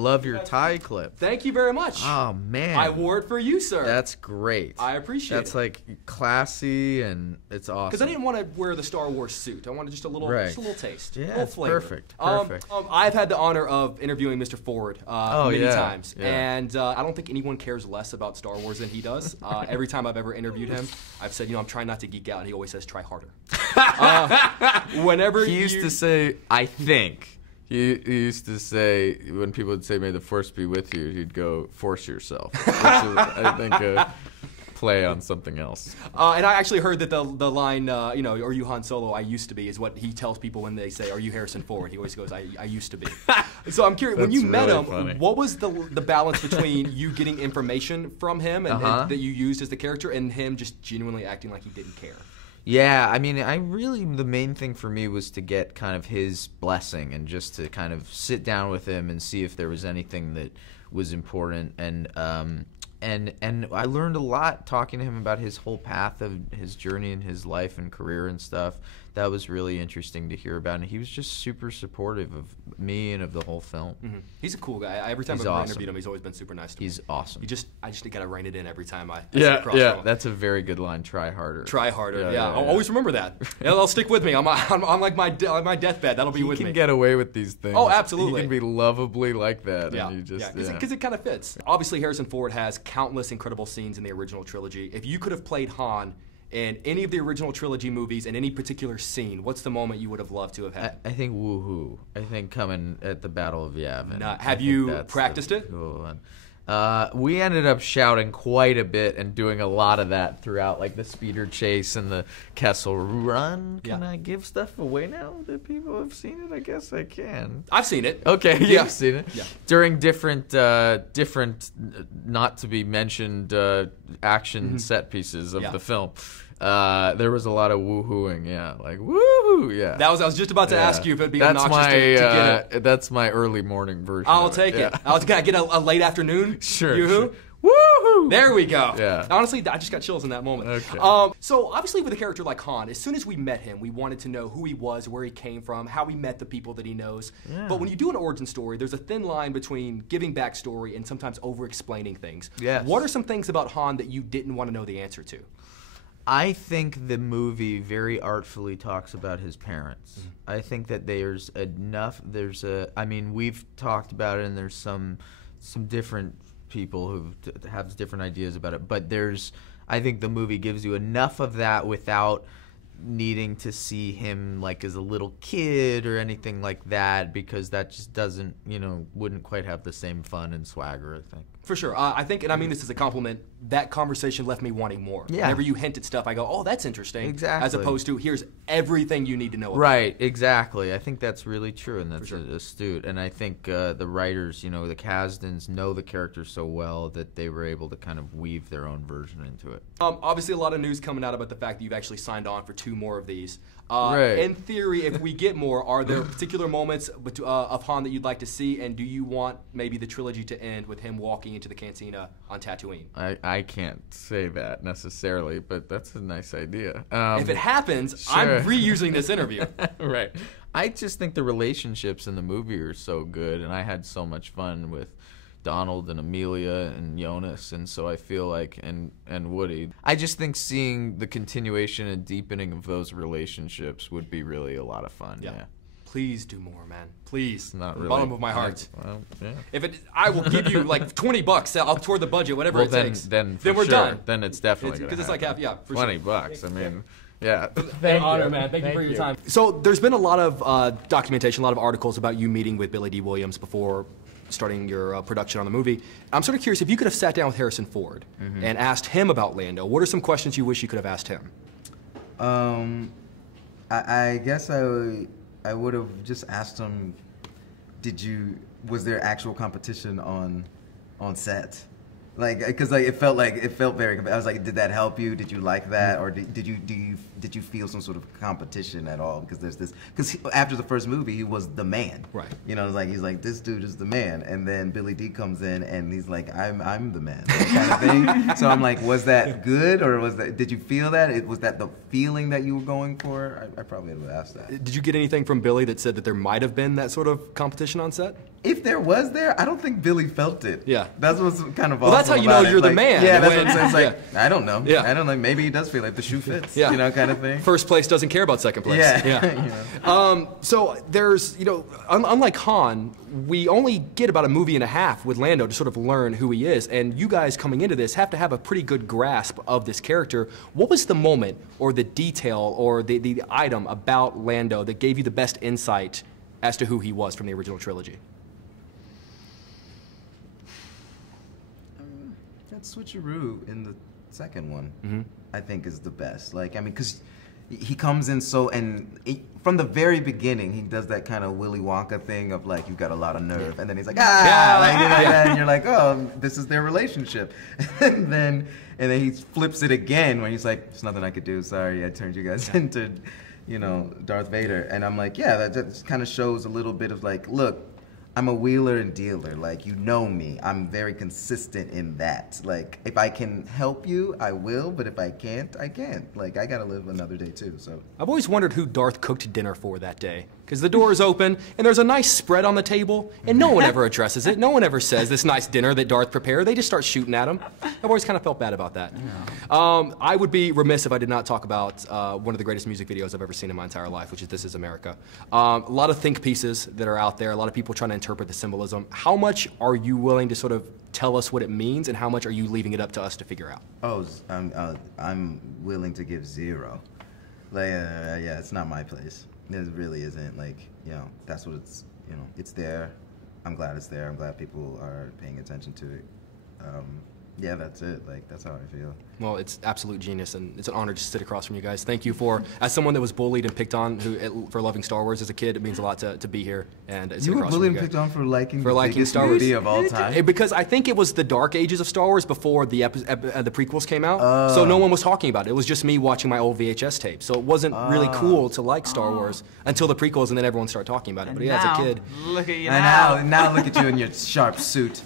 Love your tie clip. Thank you very much. Oh, man. I wore it for you, sir. That's great. I appreciate it. That's like classy and it's awesome. Because I didn't want to wear the Star Wars suit. I wanted just a little taste. Yeah, a little flavor. Perfect. I've had the honor of interviewing Mr. Ford many times. Yeah. And I don't think anyone cares less about Star Wars than he does. Every time I've ever interviewed him, I've said, I'm trying not to geek out. And he always says, try harder. Whenever he used to say, I think. He used to say, when people would say, may the force be with you, he'd go, force yourself. Which is, I think, a play on something else. And I actually heard that the line, are you Han Solo, I used to be, is what he tells people when they say, are you Harrison Ford? He always goes, I used to be. So I'm curious, when you met him, funny. What was the balance between you getting information from him and that you used as the character and him just genuinely acting like he didn't care? Yeah, I mean, the main thing for me was to get kind of his blessing and just to kind of sit down with him and see if there was anything that was important. And I learned a lot talking to him about his whole path of his journey and his life and career and stuff. That was really interesting to hear about, and he was just super supportive of me and of the whole film. He's a cool guy. Every time I've ever interviewed him, he's always been super nice to me. He's awesome. I just gotta rein it in every time I yeah, that's a very good line. Try harder. Try harder. Yeah. I'll always remember that. It'll stick with me. I'm like my deathbed. That'll be with me. He can get away with these things. Oh, absolutely. He can be lovably like that. Yeah, and you just, because it kind of fits. Obviously, Harrison Ford has countless incredible scenes in the original trilogy. If you could have played Han in any of the original trilogy movies in any particular scene, what's the moment you would have loved to have had? I think woohoo. I think coming at the Battle of Yavin. Have you practiced it? Cool one. We ended up shouting quite a bit and doing a lot of that throughout, like the speeder chase and the Kessel Run. Can I give stuff away now that people have seen it? I guess I can. I've seen it. Okay, you've seen it. Yeah. During different not to be mentioned action set pieces of the film. There was a lot of woohooing, like woohoo, I was just about to ask you if it'd be obnoxious to get it. That's my early morning version. I'll take it. Can I get a late afternoon? Sure. Yoo-hoo? Woohoo! There we go. Yeah. Honestly, I just got chills in that moment. Okay. So obviously with a character like Han, as soon as we met him, we wanted to know who he was, where he came from, how he met the people that he knows. Yeah. But when you do an origin story, there's a thin line between giving backstory and sometimes over-explaining things. Yes. What are some things about Han that you didn't want to know the answer to? I think the movie very artfully talks about his parents. I think that there's enough. I mean, we've talked about it, and there's some different people who have different ideas about it. But I think the movie gives you enough of that without needing to see him like as a little kid or anything like that, because that just doesn't, wouldn't quite have the same fun and swagger, I think. For sure. I think, and I mean this as a compliment, that conversation left me wanting more. Yeah. Whenever you hint at stuff, I go, oh, that's interesting. Exactly. As opposed to, here's everything you need to know about Right, exactly. I think that's really true, and that's astute. And I think the writers, the Kasdans know the character so well that they were able to kind of weave their own version into it. Obviously, a lot of news coming out about the fact that you've actually signed on for 2 more of these. Right. In theory, if we get more, are there particular moments of Han that you'd like to see, and do you want maybe the trilogy to end with him walking into the cantina on Tatooine? I can't say that necessarily, but that's a nice idea. If it happens, I'm reusing this interview. Right. I just think the relationships in the movie are so good, and I had so much fun with Donald and Emilia and Joonas, and so I feel like, and Woody. I just think seeing the continuation and deepening of those relationships would be really a lot of fun. Yeah. Please do more, man. Please. Not From really. the bottom of my heart. Well, yeah. I will give you like $20. I'll toward the budget, whatever it takes. Then we're done. Then it's definitely because it's like half. Yeah, for $20. I mean. Yeah. Thank honor, you. Man. Thank you for your time. So there's been a lot of documentation, a lot of articles about you meeting with Billy D. Williams before starting your production on the movie. I'm sort of curious, if you could have sat down with Harrison Ford and asked him about Lando, what are some questions you wish you could have asked him? I guess I would have just asked him, was there actual competition on set? Like, because it felt very. I was like, did that help you? Did you like that, or did you feel some sort of competition at all? Because after the first movie, he was the man. Right. He's like, this dude is the man, and then Billy D comes in and he's like, I'm the man, kind of thing. So I'm like, was that good, or did you feel that? Was that the feeling that you were going for? I probably would have asked that. Did you get anything from Billy that said that there might have been that sort of competition on set? if there was there, I don't think Billy felt it. Yeah. That's what's kind of awesome. Well, that's how you know you're the man. Yeah, that's what I'm saying. It's like, yeah. I don't know. Yeah. I don't know. Maybe he does feel like the shoe fits. Yeah. You know, kind of thing. First place doesn't care about second place. Yeah. So there's, unlike Han, we only get about a movie and a half with Lando to sort of learn who he is. And you guys coming into this have to have a pretty good grasp of this character. What was the moment or the detail or the item about Lando that gave you the best insight as to who he was from the original trilogy? That switcheroo in the second one, I think, is the best. Like, I mean, because he comes in from the very beginning, he does that kind of Willy Wonka thing of like, you've got a lot of nerve, and then he's like, and you're like, oh, this is their relationship, and then he flips it again when he's like, there's nothing I could do. Sorry, I turned you guys into, Darth Vader, and I'm like, yeah, that kind of shows a little bit of like, look, I'm a wheeler and dealer. Like, you know me. I'm very consistent in that. Like, if I can help you, I will. But if I can't, I can't. Like, I gotta live another day too. So I've always wondered who Darth cooked dinner for that day. Because the door is open, and there's a nice spread on the table, and no one ever addresses it. No one ever says this nice dinner that Darth prepared. They just start shooting at him. I've always kind of felt bad about that. Yeah. I would be remiss if I did not talk about one of the greatest music videos I've ever seen in my entire life, which is This Is America. A lot of think pieces that are out there, a lot of people trying to interpret the symbolism. How much are you willing to sort of tell us what it means, and how much are you leaving it up to us to figure out? Oh, I'm willing to give zero. Like, yeah, it's not my place. It really isn't. Like, that's what it's, it's there. I'm glad it's there. I'm glad people are paying attention to it. Yeah, that's it. Like, that's how I feel. Well, it's absolute genius, and it's an honor to sit across from you guys. Thank you for, as someone that was bullied and picked on for loving Star Wars as a kid, it means a lot to be here and sit you were across bullied from and you guys. picked on for liking Star Wars movie of all time? Because I think it was the dark ages of Star Wars before the prequels came out, so no one was talking about it. It was just me watching my old VHS tape, so it wasn't really cool to like Star Wars until the prequels, and then everyone started talking about it. But yeah, as a kid, look at you now. Now look at you in your sharp suit.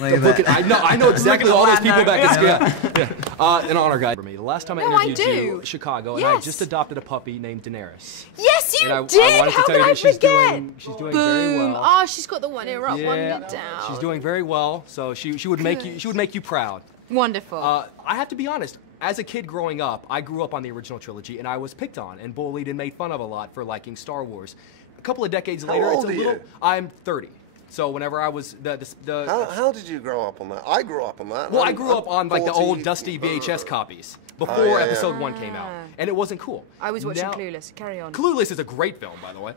Like I know exactly all those people back at school. Yeah. An honor guy for me. The last time I interviewed you, Chicago, and I just adopted a puppy named Daenerys. Yes, you did. How could I forget? She's doing very well. Oh, she's got the one ear up, one ear down. She's doing very well. So she would make you proud. Wonderful. I have to be honest. As a kid growing up, I grew up on the original trilogy, and I was picked on and bullied and made fun of a lot for liking Star Wars. A couple of decades later, How old are you? I'm 30. So whenever I was how did you grow up on that? I grew up on that. Well, I grew up on like the old dusty VHS copies before Episode 1 came out, and it wasn't cool. I was watching Clueless. Carry on. Clueless is a great film, by the way.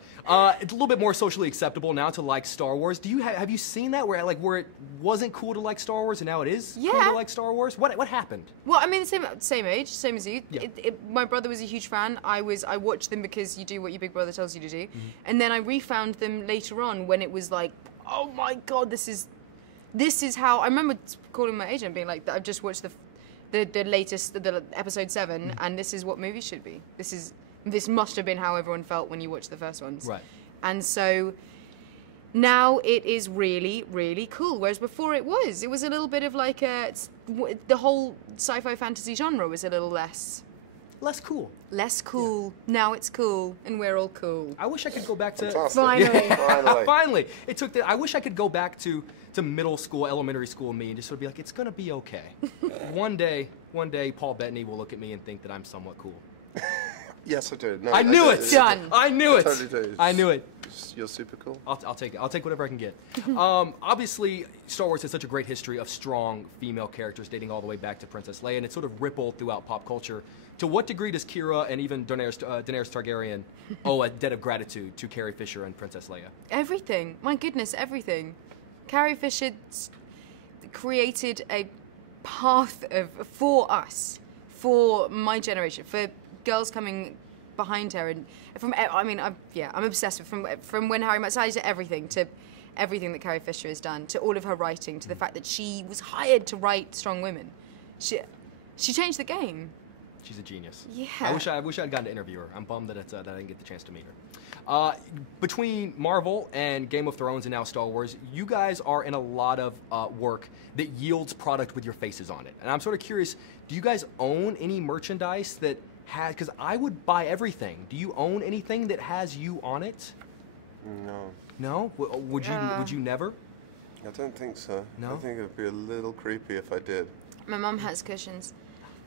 It's a little bit more socially acceptable now to like Star Wars. have you seen that where it wasn't cool to like Star Wars and now it is cool to like Star Wars? What happened? Well, I mean, same age, same as you. Yeah. My brother was a huge fan. I watched them because you do what your big brother tells you to do, and then I refound them later on when it was like, oh my God, this is how. I remember calling my agent being like, I've just watched the latest, the episode 7, and this is what movies should be. This must have been how everyone felt when you watched the first ones. Right. And so now it is really, really cool. Whereas before it was a little bit of like the whole sci-fi fantasy genre was a little less cool. Less cool. Yeah. Now it's cool, and we're all cool. I wish I could go back to... Finally. Finally. I wish I could go back to middle school, elementary school me and just sort of be like, it's going to be okay. One day, Paul Bettany will look at me and think that I'm somewhat cool. Yes, I do. No, I knew it. Done. I knew it. Totally do. I knew it. You're super cool. I'll take it. I'll take whatever I can get. Obviously, Star Wars has such a great history of strong female characters dating all the way back to Princess Leia, and it's sort of rippled throughout pop culture. To what degree does Kira and even Daenerys Targaryen owe a debt of gratitude to Carrie Fisher and Princess Leia? Everything. My goodness, everything. Carrie Fisher created a path for us, for my generation, for girls coming behind her, and I'm obsessed with from when Harry met Sally to everything that Carrie Fisher has done, to all of her writing, to the fact that she was hired to write strong women. She changed the game. She's a genius. Yeah. I wish I'd gotten to interview her. I'm bummed that I didn't get the chance to meet her. Between Marvel and Game of Thrones and now Star Wars, you guys are in a lot of work that yields product with your faces on it. And I'm sort of curious, do you guys own any merchandise that has, because I would buy everything. Do you own anything that has you on it? No. No? Would you never? I don't think so. No? I think it would be a little creepy if I did. My mum has cushions.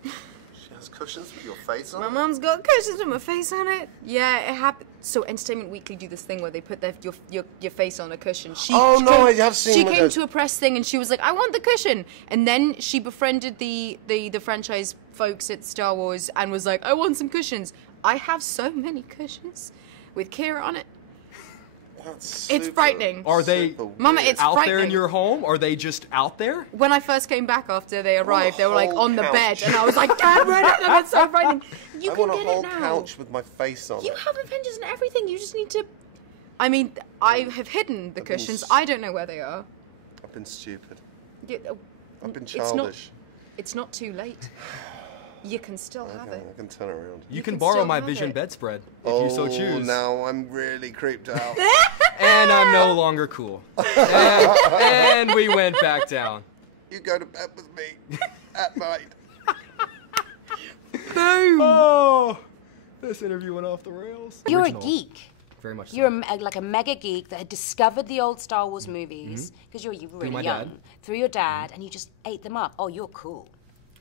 She has cushions with your face on My it? mum's got cushions with my face on it. Yeah, it happened. So Entertainment Weekly do this thing where they put your face on a cushion. I have seen She one of came those. to a press thing and she was like, "I want the cushion." And then she befriended the franchise folks at Star Wars and was like, "I want some cushions." I have so many cushions with Kira on it. That's It's frightening. Are they super Mama, weird. it's out there in frightening. your home? Are they just out there? When I first came back after they arrived, they were like whole on the bed, couch. and I was like, "Get rid of them! It's so frightening." You I can want a get whole it now. couch with my face on You it. have Avengers and everything. You just need to. I mean, I have hidden the cushions. I don't know where they are. I've been stupid. I've been childish. It's not too late. You can still have Okay, it. I can turn around. You can can borrow still my have Vision it. bedspread if you so choose. Now I'm really creeped out. And I'm no longer cool. And we went back down. You go to bed with me at night. Boom. Oh, this interview went off the rails. You're Original. a geek. Very much You're so. like a mega geek that had discovered the old Star Wars movies because you were really my young dad. through your dad, and you just ate them up. Oh, you're cool.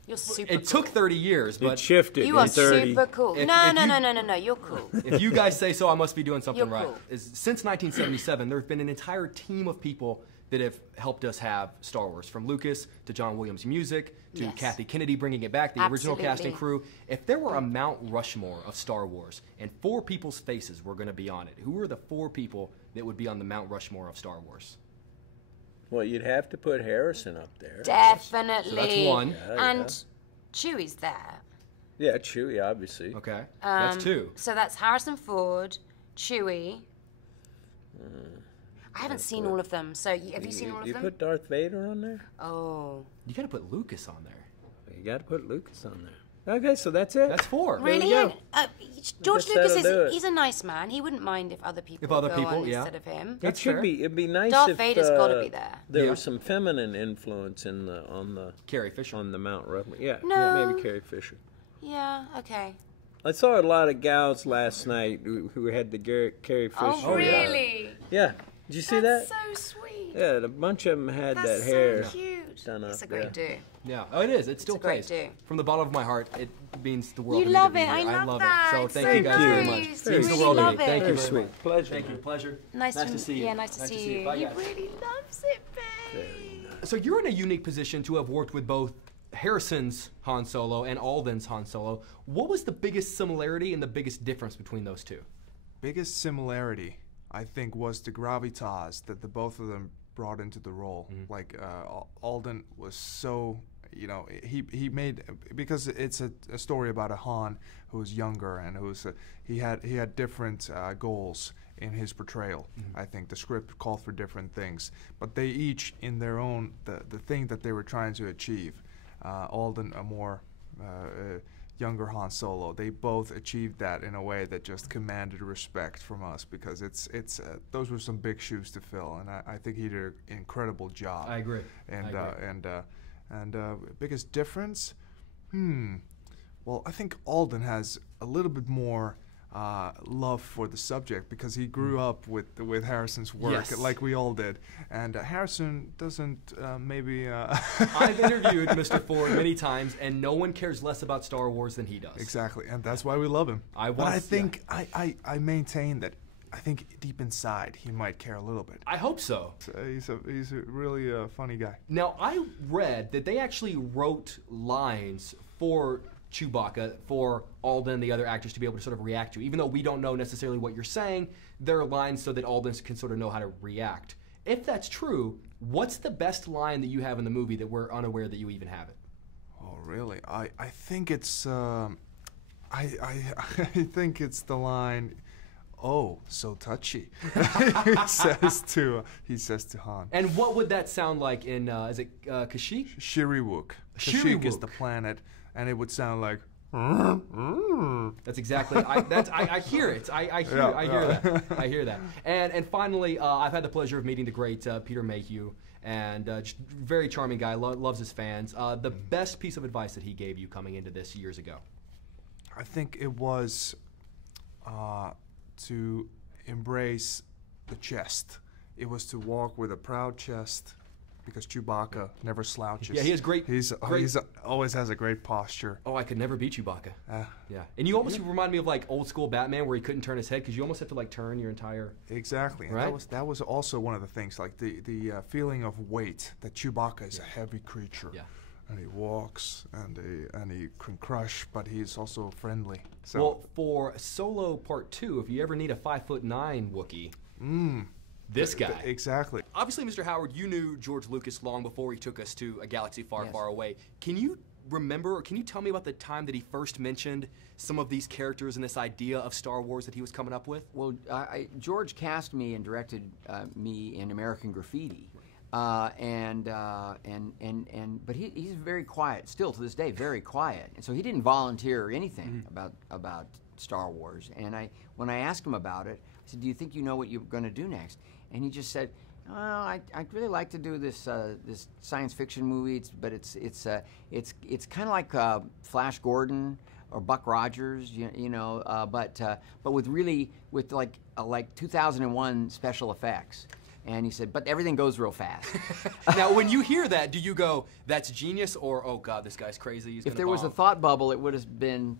You're super. It took 30 years, It but shifted You in are 30. super cool. If- No, if no, you- no, no, no, no. You're cool. if you guys say so, I must be doing something You're right. cool. Since 1977, there have been an entire team of people that have helped us have Star Wars, from Lucas to John Williams' music to Yes. Kathy Kennedy bringing it back, the original cast and Absolutely. crew. If there were a Mount Rushmore of Star Wars and 4 people's faces were going to be on it, who are the 4 people that would be on the Mount Rushmore of Star Wars? Well, you'd have to put Harrison up there. Definitely. So that's one. And Chewie's there. Yeah, Chewie, obviously. Okay, so that's 2. So that's Harrison Ford, Chewie. I haven't seen all of them. So have you seen all of You them? put Darth Vader on there? Oh. You got to put Lucas on there. You got to put Lucas on there. Okay, so that's it. That's 4. Really? go. George guess Lucas that'll do it. he's a nice man. He wouldn't mind if other people If other go people, on yeah. instead of him. That's it should fair. be. It'd be nice Darth if Vader's gotta be there. There Yeah. was some feminine influence on the Carrie Fisher. on the Mount Rushmore. Yeah, No. yeah, maybe Carrie Fisher. Yeah, okay. I saw a lot of gals last night who had the Carrie Fisher. Oh, really? Yeah. Did you see That's that? so sweet. Yeah, a bunch of them had That's that hair so cute. done up. It's a great do. Yeah, oh, it is. It still a great plays. do. From the bottom of my heart, it means the world You to me to love be it. here. I love it. that. So It's thank so you guys very nice. much. You It means the really world to me. love it. Thank you Very very sweet. much. Pleasure. Thank you. Pleasure. Nice to see you. Yeah, nice to see you. Bye, He guys. really loves it, babe. So you're in a unique position to have worked with both Harrison's Han Solo and Alden's Han Solo. What was the biggest similarity and the biggest difference between those two? Biggest similarity, I think, was the gravitas that the both of them brought into the role. Like Alden was so, he made, because it's a story about a Han who was younger and he had different goals in his portrayal. I think the script called for different things, but they each in their own the thing that they were trying to achieve. Alden a more younger Han Solo. They both achieved that in a way that just commanded respect from us, because it's those were some big shoes to fill, and I think he did an incredible job. I agree. And biggest difference, well, I think Alden has a little bit more love for the subject because he grew up with Harrison's work, Yes. like we all did, and Harrison doesn't maybe. I've interviewed Mr. Ford many times, and no one cares less about Star Wars than he does. Exactly, and that's why we love him. But I think I maintain that I think deep inside he might care a little bit. I hope so. He's a really funny guy. Now, I read that they actually wrote lines for Chewbacca for Alden and the other actors to be able to sort of react to. Even though we don't know necessarily what you're saying, there are lines so that Alden can sort of know how to react. If that's true, what's the best line that you have in the movie that we're unaware that you even have it? Oh, really? I think it's I think it's the line, "Oh, so touchy." he says to Han. And what would that sound like in, is it Kashyyyk? Shiriwook. Kashyyyk is the planet, and it would sound like. That's exactly. I hear it. I hear that. I hear that. And finally, I've had the pleasure of meeting the great Peter Mayhew, and just very charming guy. Loves his fans. The best piece of advice that he gave you coming into this years ago. I think it was to embrace the chest. It was to walk with a proud chest, because Chewbacca never slouches. Yeah, he has great. He's always has a great posture. Oh, I could never beat Chewbacca. Yeah, and you almost remind me of like old school Batman, where he couldn't turn his head because you almost have to like turn your entire. Exactly. Right. And that was also one of the things, like the feeling of weight, that Chewbacca is a heavy creature. Yeah. And he walks, and he can crush, but he's also friendly. So. Well, for Solo Part 2, if you ever need a 5'9" Wookiee. This guy. Exactly. Obviously, Mr. Howard, you knew George Lucas long before he took us to a galaxy far, far away. Can you remember, or can you tell me about the time that he first mentioned some of these characters and this idea of Star Wars that he was coming up with? Well, George cast me and directed me in American Graffiti. But he's very quiet, still to this day, very quiet. And so he didn't volunteer or anything about Star Wars. And when I asked him about it, I said, "Do you think you know what you're going to do next?" And he just said, "Well, I'd really like to do this this science fiction movie, but it's kind of like Flash Gordon or Buck Rogers, but with like 2001 special effects." And he said, "But everything goes real fast." Now, when you hear that, do you go, "That's genius," or "Oh God, this guy's crazy"? He's if gonna there was a bomb"? thought bubble, it would have been.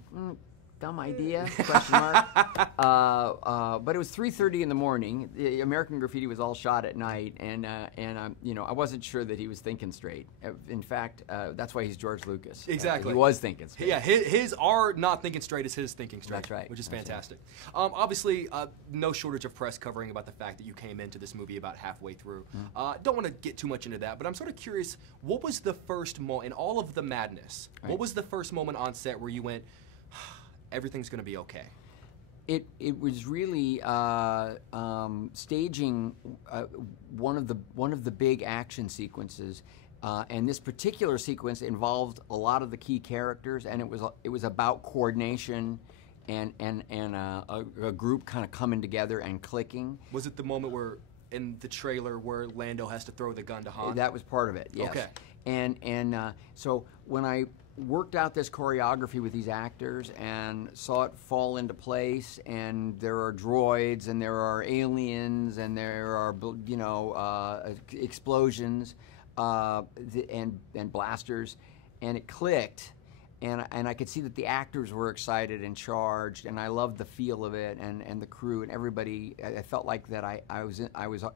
Dumb idea? Question mark. But it was 3:30 in the morning. The American Graffiti was all shot at night, and I wasn't sure that he was thinking straight. In fact, that's why he's George Lucas. Exactly. He was thinking straight. Yeah, his our not thinking straight is his thinking straight. That's right. Which is fantastic. Obviously, no shortage of press covering about the fact that you came into this movie about halfway through. Don't want to get too much into that, but I'm sort of curious. What was the first moment in all of the madness? Right. What was the first moment on set where you went, "Everything's going to be okay"? It was really staging one of the big action sequences, and this particular sequence involved a lot of the key characters, and it was about coordination and a group kind of coming together and clicking. Was it the moment where in the trailer where Lando has to throw the gun to Han? That was part of it. Yes. Okay. And so when I worked out this choreography with these actors and saw it fall into place, and there are droids and there are aliens and there are explosions and blasters, and it clicked, and I could see that the actors were excited and charged, and I loved the feel of it, and the crew and everybody. I felt like that I was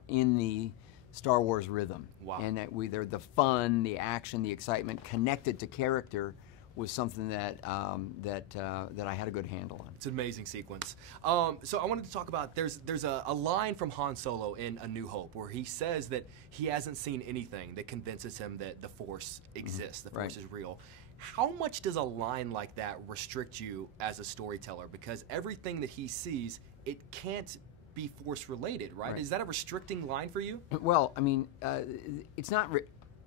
in the Star Wars rhythm. Wow. And that the fun, the action, the excitement connected to character was something that I had a good handle on. It's an amazing sequence. So I wanted to talk about, there's a line from Han Solo in A New Hope where he says that he hasn't seen anything that convinces him that the Force exists, the Force is real. How much does a line like that restrict you as a storyteller? Because everything that he sees, it can't be Force related, right? Is that a restricting line for you? Well, I mean, it's not.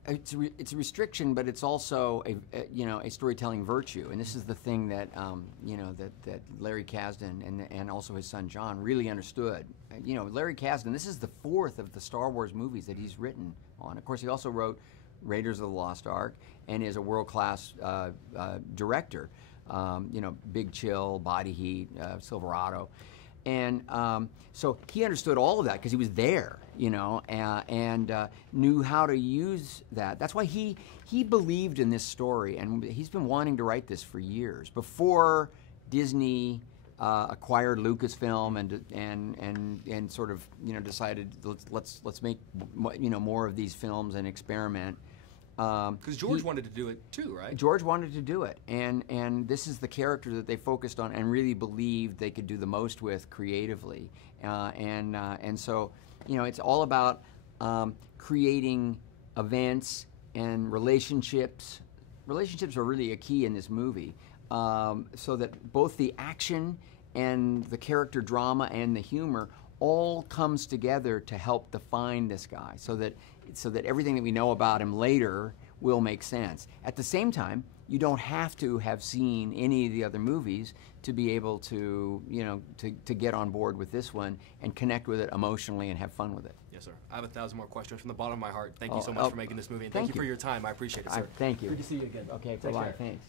It's a restriction, but it's also a storytelling virtue, and this is the thing that that Larry Kasdan and also his son John really understood. Larry Kasdan, this is the fourth of the Star Wars movies that he's written on. Of course, he also wrote Raiders of the Lost Ark, and is a world-class director. Big Chill, Body Heat, Silverado. And so he understood all of that because he was there, and knew how to use that. That's why he believed in this story, and he's been wanting to write this for years. Before Disney acquired Lucasfilm and sort of decided let's make more of these films and experiment. Because George wanted to do it too, right? George wanted to do it, and this is the character that they focused on and really believed they could do the most with creatively, and so it's all about creating events and relationships. Relationships are really a key in this movie, so that both the action and the character drama and the humor all comes together to help define this guy, so that everything that we know about him later will make sense. At the same time, you don't have to have seen any of the other movies to be able to to get on board with this one and connect with it emotionally and have fun with it. Yes, sir. I have 1,000 more questions from the bottom of my heart. Thank you so much for making this movie, and thank you for your time. I appreciate it, sir. Thank you. Good to see you again. Okay, bye-bye. Thanks.